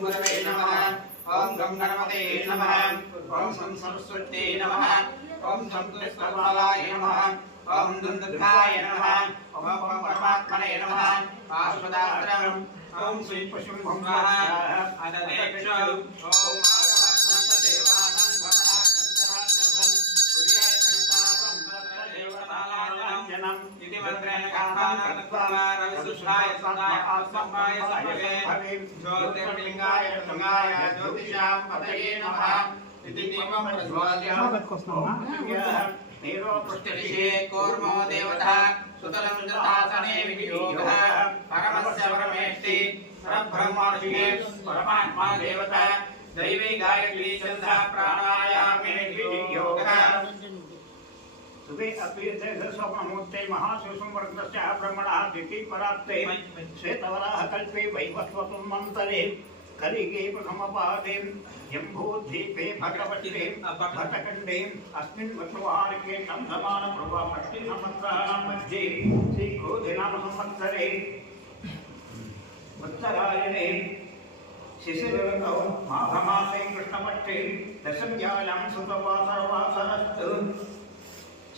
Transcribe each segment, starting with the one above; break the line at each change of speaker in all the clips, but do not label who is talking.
గురవే నమః ఓం గం గణపతే నమః ఓం సం సరస్వతే నమః ఓం సం కృష్ణపాలాయ నమః ఓం దుందుర్గాయ నమః ఓం ఓం పరమాత్మనే నమః పాశుపదాస్త్రం ఓం శ్రీ పశుం అదదేక్ష ఓం नम। इति मंत्रेण कर्माणां कृत्वा रविशुद्धाय सदाय आत्मभाय समवे ज्योतिर्लिङ्गाय लिङ्गाय ज्योतिषां पतये नमः। इति नियमं प्रज्वाल्यः नीरोपृष्ठविषये कूर्मो देवता सुतलं दत्तासने विनियोगः। परमस्य परमेष्टि परब्रह्मर्षिये परमात्मा देवता। दैवी गायत्री चन्द्र प्राणायामे
सुबे अपि स्वप्नमूर्ते महाशिवसंवर्गस्य ब्रह्मणः द्वितीय पराप्ते। कल्पे वैवस्वतुं मन्तरे कलिगे प्रथमपादे। यम्भूद्वीपे भगवते भटकण्डे। अस्मिन् वसुवार्के संसमानप्रभाषष्टिसंवत्सराणां मध्ये। श्रीक्रोधिनामसंवत्सरे उत्तरायणे शिशिरऋतौ माघमासे कृष्णपक्षे दशम्यायां सुतवासरवासरस्तु।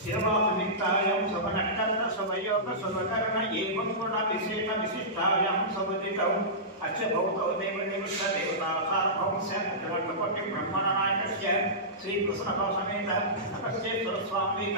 శిరమామిత్తాయం సమనక్కర్ణ సమయోగ సమకరణ ఏవం గుణ విశేష విశిష్టాయం సమదితం అచ్చ భౌతౌ దేవ నిమిష దేవతాసార్వం శంకరవల్లపట్టి బ్రహ్మణ నాయకస్య శ్రీకృష్ణ సమేత తపస్యేశ్వర స్వామి